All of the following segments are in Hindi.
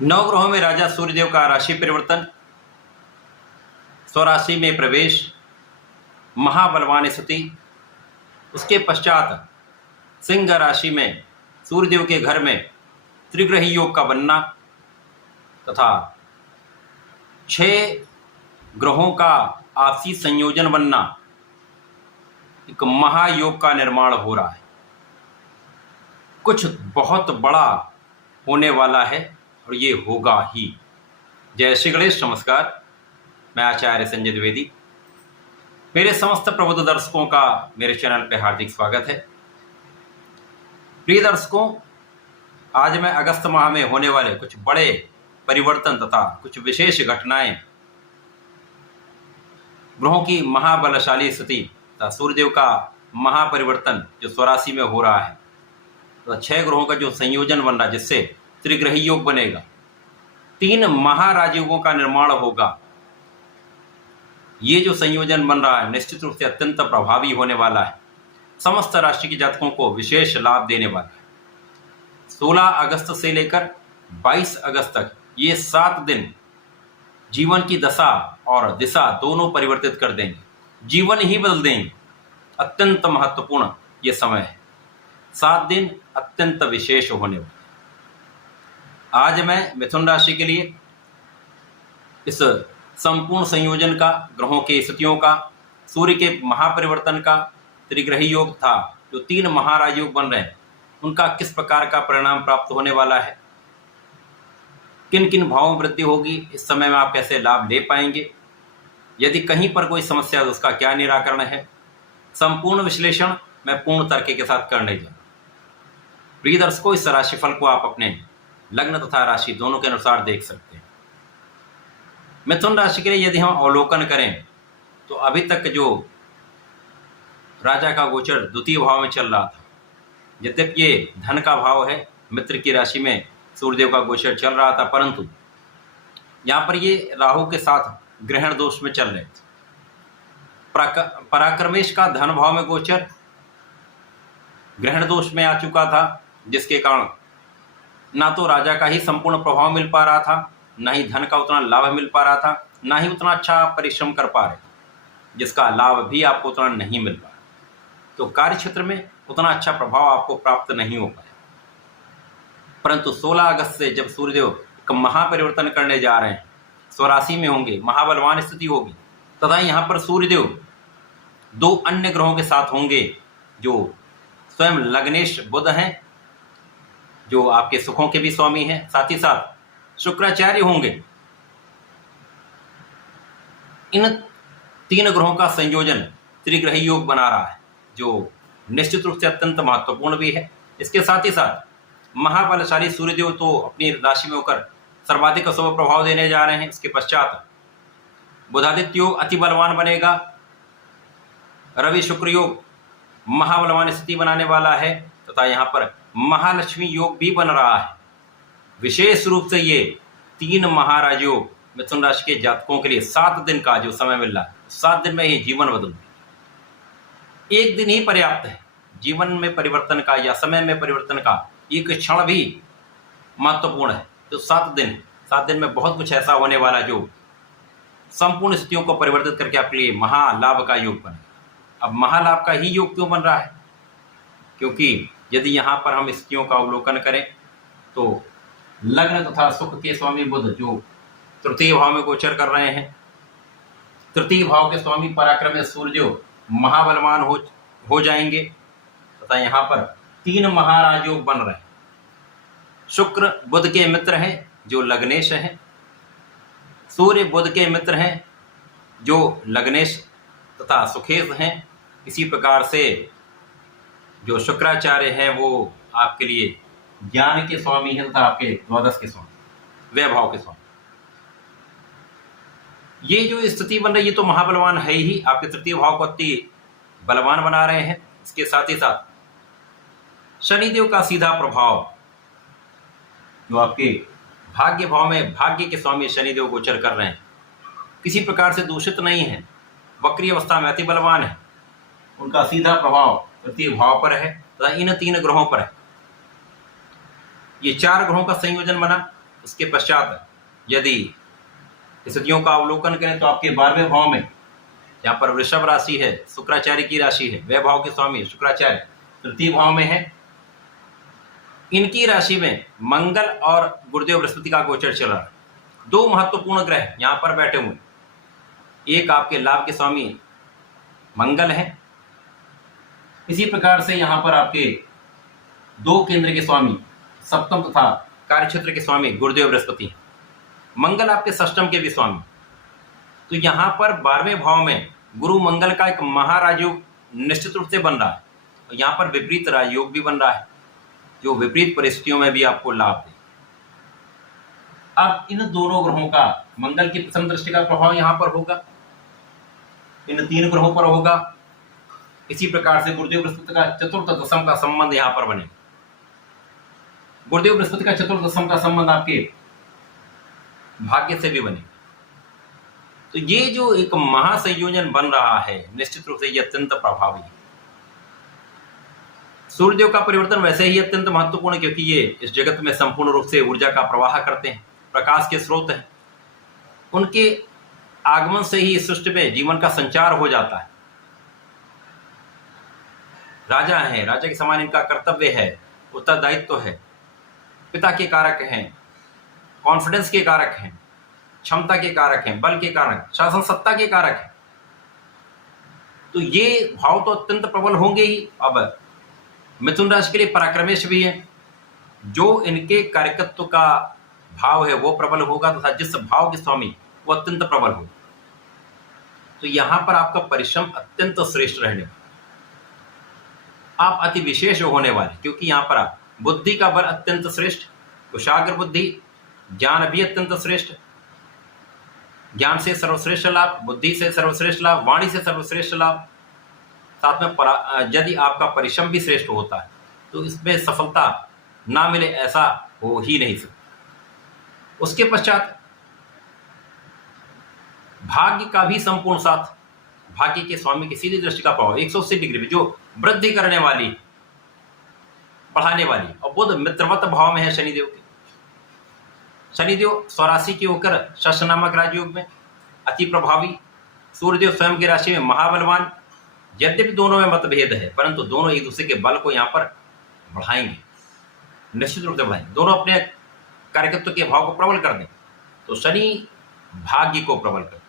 नवग्रहों में राजा सूर्यदेव का राशि परिवर्तन, स्वराशि में प्रवेश, महाबलवान स्थिति, उसके पश्चात सिंह राशि में सूर्यदेव के घर में त्रिग्रही योग का बनना तथा 6 ग्रहों का आपसी संयोजन बनना, एक महायोग का निर्माण हो रहा है। कुछ बहुत बड़ा होने वाला है और ये होगा ही। जय श्री गणेश, नमस्कार। मैं आचार्य संजय द्विवेदी। मेरे समस्त प्रबुद्ध दर्शकों का मेरे चैनल पे हार्दिक स्वागत है। प्रिय दर्शकों, आज मैं अगस्त माह में होने वाले कुछ बड़े परिवर्तन तथा कुछ विशेष घटनाएं, ग्रहों की महाबलशाली स्थिति तथा सूर्यदेव का महापरिवर्तन जो स्वराशि में हो रहा है, तो 6 ग्रहों का जो संयोजन बन रहा है जिससे त्रिग्रही योग बनेगा, 3 महाराजयोगों का निर्माण होगा। ये जो संयोजन बन रहा है निश्चित रूप से अत्यंत प्रभावी होने वाला है। समस्त राशि के जातकों को विशेष लाभ देने वाला है। 16 अगस्त से लेकर 22 अगस्त तक ये 7 दिन जीवन की दशा और दिशा दोनों परिवर्तित कर देंगे, जीवन ही बदल देंगे। अत्यंत महत्वपूर्ण ये समय है। 7 दिन अत्यंत विशेष होने वाले। आज मैं मिथुन राशि के लिए इस संपूर्ण संयोजन का, ग्रहों की स्थितियों का, सूर्य के महापरिवर्तन का, त्रिग्रही योग था जो 3 महाराजयोग बन रहे हैं, उनका किस प्रकार का परिणाम प्राप्त होने वाला है, किन किन भावों में वृद्धि होगी, इस समय में आप कैसे लाभ ले पाएंगे, यदि कहीं पर कोई समस्या है तो उसका क्या निराकरण है, संपूर्ण विश्लेषण मैं पूर्ण तर्क के साथ करने जा रहा हूं। प्रिय दर्शकों, इस राशिफल को आप अपने लग्न तथा राशि दोनों के अनुसार देख सकते हैं। मिथुन राशि के लिए यदि हम अवलोकन करें तो अभी तक जो राजा का गोचर द्वितीय भाव में चल रहा था, यद्यपि ये धन का भाव है, मित्र की राशि में सूर्यदेव का गोचर चल रहा था, परंतु यहाँ पर ये राहु के साथ ग्रहण दोष में चल रहे थे। पराक्रमेश का धन भाव में गोचर ग्रहण दोष में आ चुका था, जिसके कारण ना तो राजा का ही संपूर्ण प्रभाव मिल पा रहा था, ना ही धन का उतना लाभ मिल पा रहा था, ना ही उतना अच्छा परिश्रम कर पा रहे, जिसका लाभ भी आपको उतना नहीं मिल पा रहा। तो कार्य क्षेत्र में उतना अच्छा प्रभाव आपको प्राप्त नहीं हो पाया। परंतु 16 अगस्त से जब सूर्यदेव एक महापरिवर्तन करने जा रहे हैं, स्वराशि में होंगे, महाबलवान स्थिति होगी, तथा यहाँ पर सूर्यदेव 2 अन्य ग्रहों के साथ होंगे जो स्वयं लग्नेश बुध हैं, जो आपके सुखों के भी स्वामी हैं, साथ ही साथ शुक्राचार्य होंगे। इन 3 ग्रहों का संयोजन त्रिग्रही योग बना रहा है, जो निश्चित रूप से अत्यंत महत्वपूर्ण भी है। इसके साथ ही साथ महाबलशाली सूर्यदेव तो अपनी राशि में होकर सर्वाधिक शुभ प्रभाव देने जा रहे हैं। इसके पश्चात बुधादित्य योग अति बलवान बनेगा, रवि शुक्र योग महाबलवान स्थिति बनाने वाला है, तथा यहाँ पर महालक्ष्मी योग भी बन रहा है। विशेष रूप से ये 3 महाराजयोग मिथुन राशि के जातकों के लिए 7 दिन का जो समय मिल रहा है, 7 दिन में ही जीवन बदल देगा। एक दिन ही पर्याप्त है जीवन में परिवर्तन का या समय में परिवर्तन का, एक क्षण भी महत्वपूर्ण है। तो 7 दिन है, 7 दिन में बहुत कुछ ऐसा होने वाला जो संपूर्ण स्थितियों को परिवर्तित करके आपके लिए महालाभ का योग बने। अब महालाभ का ही योग क्यों बन रहा है? क्योंकि यदि यहाँ पर हम स्थितियों का अवलोकन करें तो लग्न तथा सुख के स्वामी बुध जो तृतीय भाव में गोचर कर रहे हैं, तृतीय भाव के स्वामी पराक्रम सूर्यदेव महाबलवान हो जाएंगे, तथा यहाँ पर 3 महाराजयोग बन रहे हैं। शुक्र बुध के मित्र हैं जो लग्नेश हैं, सूर्य बुध के मित्र हैं जो लग्नेश तथा सुखेश हैं। इसी प्रकार से जो शुक्राचार्य हैं वो आपके लिए ज्ञान के स्वामी हैं तथा आपके द्वादश के स्वामी, वैभव के स्वामी। ये जो स्थिति बन रही है तो महाबलवान है ही, आपके तृतीय भाव को अति बलवान बना रहे हैं। इसके साथ ही साथ शनिदेव का सीधा प्रभाव जो आपके भाग्य भाव में भाग्य के स्वामी शनिदेव गोचर कर रहे हैं, किसी प्रकार से दूषित नहीं है, वक्री अवस्था में अति बलवान है। उनका सीधा प्रभाव तृतीय भाव पर है तथा इन 3 ग्रहों पर है। ये 4 ग्रहों का संयोजन बना उसके पश्चात यदि स्थितियों का अवलोकन करें तो आपके 12वें भाव में यहाँ पर वृषभ राशि है, शुक्राचार्य की राशि है, वह भाव के स्वामी शुक्राचार्य तृतीय भाव में है। इनकी राशि में मंगल और गुरुदेव बृहस्पति का गोचर चल रहा है। दो महत्वपूर्ण ग्रह यहाँ पर बैठे हुए, एक आपके लाभ के स्वामी मंगल है, इसी प्रकार से यहाँ पर आपके दो केंद्र के स्वामी सप्तम तथा कार्यक्षेत्र के स्वामी गुरुदेव बृहस्पति हैं। मंगल आपके षष्टम के भी स्वामी। तो यहाँ पर 12वें भाव में गुरु मंगल का एक महाराजयोग निश्चित रूप से बन रहा है, और यहाँ पर विपरीत राजयोग भी बन रहा है जो विपरीत परिस्थितियों में भी आपको लाभ दे। अब इन दोनों ग्रहों का मंगल की प्रथम दृष्टि का प्रभाव यहाँ पर होगा, इन तीन ग्रहों पर होगा। इसी प्रकार से गुरुदेव बृहस्पति का चतुर्थ दशम का संबंध यहाँ पर बनेगा। गुरुदेव बृहस्पति का चतुर्थ दशम का संबंध आपके भाग्य से भी बनेगा। तो ये जो एक महासंयोजन बन रहा है निश्चित रूप से ये अत्यंत प्रभावी है। सूर्यदेव का परिवर्तन वैसे ही अत्यंत महत्वपूर्ण है, क्योंकि ये इस जगत में संपूर्ण रूप से ऊर्जा का प्रवाह करते हैं, प्रकाश के स्रोत हैं। उनके आगमन से ही इस सृष्टि में जीवन का संचार हो जाता है। राजा हैं, राजा के समान इनका कर्तव्य है, उत्तरदायित्व है, पिता के कारक हैं, कॉन्फिडेंस के कारक हैं, क्षमता के कारक हैं, बल के कारक, शासन सत्ता के कारक हैं। तो ये भाव तो अत्यंत प्रबल होंगे ही। अब मिथुन राशि के लिए पराक्रमेश भी है, जो इनके कार्यकत्व का भाव है वो प्रबल होगा तथा जिस भाव के स्वामी वो अत्यंत प्रबल होगा। तो यहां पर आपका परिश्रम अत्यंत श्रेष्ठ रहने वाला, आप अति विशेष होने वाले, क्योंकि यहां पर आप बुद्धि का बल अत्यंत श्रेष्ठ, कुशाग्र बुद्धि, ज्ञान भी अत्यंत श्रेष्ठ, ज्ञान से सर्वश्रेष्ठ लाभ, बुद्धि से सर्वश्रेष्ठ लाभ, वाणी से सर्वश्रेष्ठ लाभ, साथ में यदि आपका परिश्रम भी श्रेष्ठ होता है तो इसमें सफलता ना मिले ऐसा हो ही नहीं सकता। उसके पश्चात भाग्य का भी संपूर्ण साथ, भाग्य के स्वामी की सीधी दृष्टि का प्रभाव 180 डिग्री में, जो वृद्धि करने वाली, बढ़ाने वाली। और बुध मित्रवत भाव में है शनिदेव के, शनिदेव स्वराशि के होकर शश नामक राजयोग में अति प्रभावी, सूर्यदेव स्वयं की राशि में महाबलवान। यद्यपि दोनों में मतभेद है, परंतु दोनों एक दूसरे के बल को यहाँ पर बढ़ाएंगे, निश्चित रूप से बढ़ाएंगे। दोनों अपने कार्यकत्व के भाव को प्रबल कर दें। तो शनि भाग्य को प्रबल कर,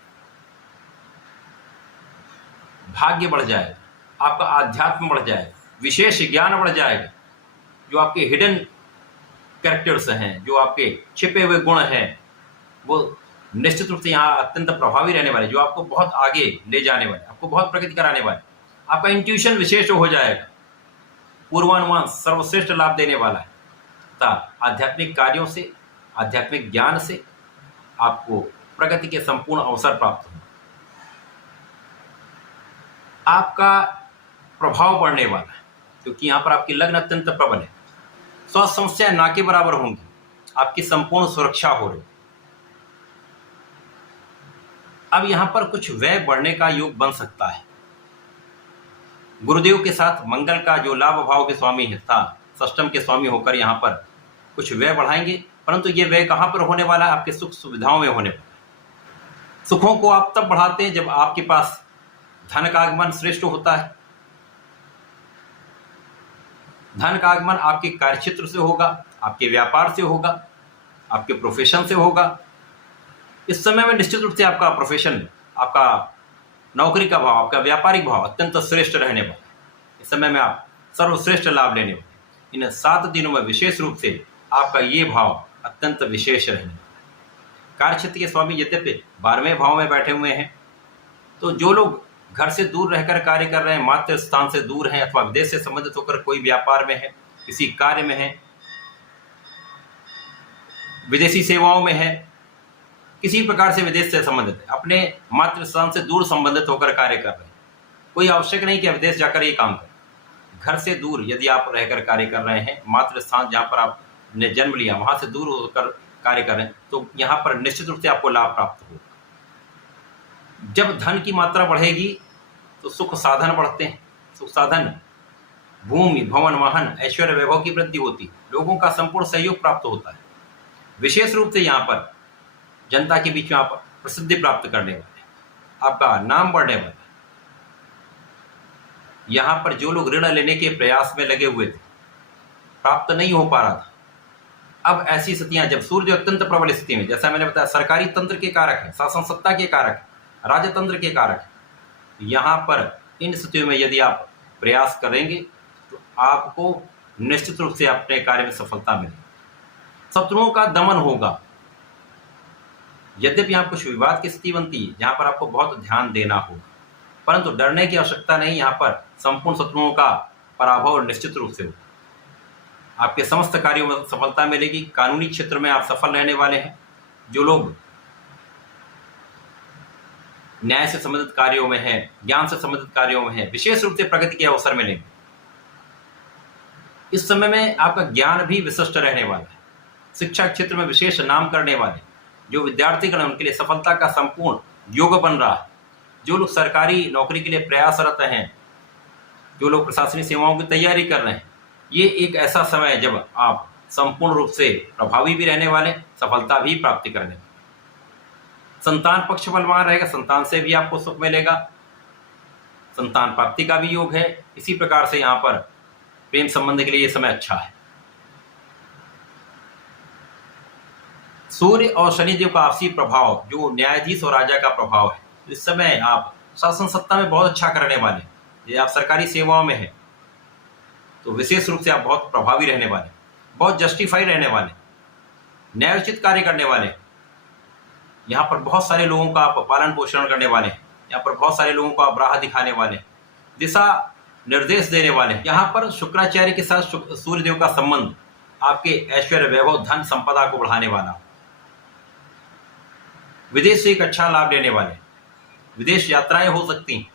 भाग्य बढ़ जाएगा, आपका आध्यात्म बढ़ जाएगा, विशेष ज्ञान बढ़ जाएगा, जो आपके हिडन कैरेक्टर्स हैं, जो आपके छिपे हुए गुण हैं, वो निश्चित रूप से यहाँ अत्यंत प्रभावी रहने वाले, जो आपको बहुत आगे ले जाने वाले, आपको बहुत प्रगति कराने वाले। आपका इंट्यूशन विशेष हो जाएगा, पूर्वानुमान सर्वश्रेष्ठ लाभ देने वाला है तथा आध्यात्मिक कार्यों से, आध्यात्मिक ज्ञान से आपको प्रगति के संपूर्ण अवसर प्राप्त होंगे। आपका प्रभाव बढ़ने वाला है, क्योंकि यहाँ पर आपकी लग्न अत्यंत प्रबल है। स्वास्थ्य समस्याएं ना के बराबर होंगी, आपकी संपूर्ण सुरक्षा हो रही। अब यहां पर कुछ व्यय बढ़ने का योग बन सकता है। गुरुदेव के साथ मंगल का जो लाभ भाव के स्वामी है था, षष्टम के स्वामी होकर यहां पर कुछ व्यय बढ़ाएंगे, परंतु ये व्यय कहां पर होने वाला है? आपके सुख सुविधाओं में होने वाला है। सुखों को आप तब बढ़ाते हैं जब आपके पास धन का आगमन श्रेष्ठ होता है। धन का आगमन आपके कार्यक्षेत्र से होगा, आपके व्यापार से होगा, आपके प्रोफेशन से होगा। इस समय में निश्चित रूप से आपका प्रोफेशन, आपका नौकरी का भाव, आपका व्यापारिक भाव अत्यंत श्रेष्ठ रहने वाला है। इस समय में आप सर्वश्रेष्ठ लाभ लेने वाले। इन 7 दिनों में विशेष रूप से आपका ये भाव अत्यंत विशेष रहने वाला है। कार्यक्षेत्र के स्वामी यद्यपि 12वें भाव में बैठे हुए हैं, तो जो लोग घर से दूर रहकर कार्य कर रहे हैं, मातृ स्थान से दूर हैं, अथवा विदेश से संबंधित होकर कोई व्यापार में है, किसी कार्य में है, विदेशी सेवाओं में है, किसी प्रकार से विदेश से संबंधित है, अपने मातृ स्थान से दूर संबंधित होकर कार्य कर रहे हैं, कोई आवश्यक नहीं कि विदेश जाकर ये काम करें। घर से दूर यदि आप रहकर कार्य कर रहे हैं, मातृ स्थान जहाँ पर आपने जन्म लिया वहाँ से दूर होकर कार्य कर रहे हैं, तो यहाँ पर निश्चित रूप से आपको लाभ प्राप्त होगा। जब धन की मात्रा बढ़ेगी तो सुख साधन बढ़ते हैं। सुख साधन, भूमि, भवन, वाहन, ऐश्वर्य, वैभव की वृद्धि होती है, लोगों का संपूर्ण सहयोग प्राप्त होता है। विशेष रूप से यहाँ पर जनता के बीच में आप प्रसिद्धि प्राप्त करने वाले, आपका नाम बढ़ने वाला। यहाँ पर जो लोग ऋण लेने के प्रयास में लगे हुए थे, प्राप्त नहीं हो पा रहा था, अब ऐसी स्थितियां, जब सूर्य अत्यंत प्रबल स्थिति में, जैसा मैंने बताया सरकारी तंत्र के कारक है, शासन सत्ता के कारक है, राजतंत्र के कारक है, यहाँ पर इन स्थितियों में यदि आप प्रयास करेंगे तो आपको निश्चित रूप से अपने कार्य में सफलता मिलेगी। शत्रुओं का दमन होगा। यद्यपि यहाँ कुछ विवाद की स्थिति बनती है जहाँ पर आपको बहुत ध्यान देना होगा, परंतु डरने की आवश्यकता नहीं। यहाँ पर संपूर्ण शत्रुओं का पराभव निश्चित रूप से होगा। आपके समस्त कार्यों में सफलता मिलेगी। कानूनी क्षेत्र में आप सफल रहने वाले हैं। जो लोग न्याय से संबंधित कार्यों में हैं, ज्ञान से संबंधित कार्यों में हैं, विशेष रूप से प्रगति के अवसर मिलेंगे। इस समय में आपका ज्ञान भी विशिष्ट रहने वाला है। शिक्षा क्षेत्र में विशेष नाम करने वाले जो विद्यार्थीगण, उनके लिए सफलता का संपूर्ण योग बन रहा है। जो लोग सरकारी नौकरी के लिए प्रयासरत हैं, जो लोग प्रशासनिक सेवाओं की तैयारी कर रहे हैं, ये एक ऐसा समय है जब आप संपूर्ण रूप से प्रभावी भी रहने वाले, सफलता भी प्राप्ति करने वाले। संतान पक्ष बलवान रहेगा, संतान से भी आपको सुख मिलेगा, संतान प्राप्ति का भी योग है। इसी प्रकार से यहाँ पर प्रेम संबंध के लिए ये समय अच्छा है। सूर्य और शनिदेव का आपसी प्रभाव, जो न्यायाधीश और राजा का प्रभाव है, इस समय आप शासन सत्ता में बहुत अच्छा करने वाले। ये आप सरकारी सेवाओं में हैं तो विशेष रूप से आप बहुत प्रभावी रहने वाले, बहुत जस्टिफाई रहने वाले, न्यायोचित कार्य करने वाले। यहाँ पर बहुत सारे लोगों का आप पालन पोषण करने वाले हैं। यहाँ पर बहुत सारे लोगों को आप राह दिखाने वाले, दिशा निर्देश देने वाले। यहाँ पर शुक्राचार्य के साथ सूर्यदेव का संबंध आपके ऐश्वर्य, वैभव, धन, संपदा को बढ़ाने वाला। विदेश से एक अच्छा लाभ लेने वाले, विदेश यात्राएं हो सकती हैं।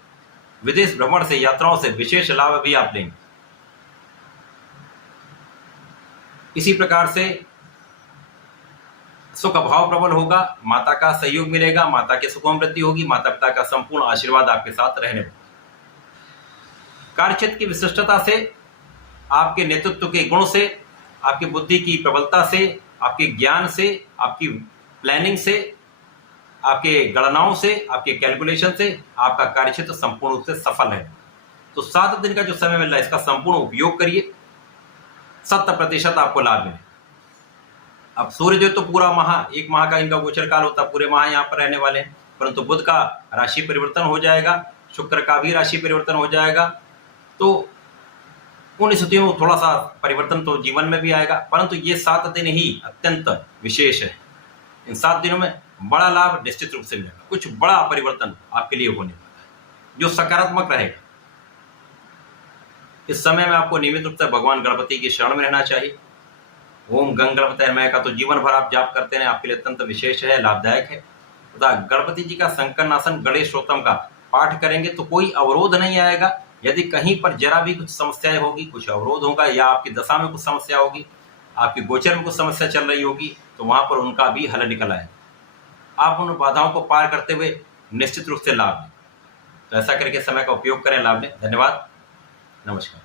विदेश भ्रमण से, यात्राओं से विशेष लाभ भी आप लेंगे। इसी प्रकार से सुख अभाव प्रबल होगा, माता का सहयोग मिलेगा, माता के सुख में वृद्धि होगी, माता पिता का संपूर्ण आशीर्वाद आपके साथ रहने वाला। कार्यक्षेत्र की विशिष्टता से, आपके नेतृत्व के गुण से, आपकी बुद्धि की प्रबलता से, आपके ज्ञान से, आपकी प्लानिंग से, आपके गणनाओं से, आपके कैलकुलेशन से आपका कार्यक्षेत्र संपूर्ण रूप से सफल है। तो 7 दिन का जो समय मिल रहा है, इसका संपूर्ण उपयोग करिए, 100% आपको लाभ मिले। अब सूर्यदेव तो पूरा माह, 1 माह का इनका गोचर काल होता है, पूरे माह यहाँ पर रहने वाले हैं, परंतु बुध का राशि परिवर्तन हो जाएगा, शुक्र का भी राशि परिवर्तन हो जाएगा। तो उन स्थितियों में थोड़ा सा परिवर्तन तो जीवन में भी आएगा, परंतु ये 7 दिन ही अत्यंत विशेष है। इन 7 दिनों में बड़ा लाभ निश्चित रूप से मिलेगा, कुछ बड़ा परिवर्तन आपके लिए होने वाला है जो सकारात्मक रहेगा। इस समय में आपको नियमित रूप से भगवान गणपति की शरण में रहना चाहिए। ओम गंग गणपति नमः का तो जीवन भर आप जाप करते हैं, आपके लिए अत्यंत विशेष है, लाभदायक है। तथा गणपति जी का संकरनाशन गणेश स्तोत्रम का पाठ करेंगे तो कोई अवरोध नहीं आएगा। यदि कहीं पर जरा भी कुछ समस्याएं होगी, कुछ अवरोध होगा, या आपकी दशा में कुछ समस्या होगी, आपकी गोचर में कुछ समस्या चल रही होगी, तो वहां पर उनका भी हल निकल आएगा। आप उन बाधाओं को पार करते हुए निश्चित रूप से लाभ लें। तो ऐसा करके समय का उपयोग करें, लाभ लें। धन्यवाद, नमस्कार।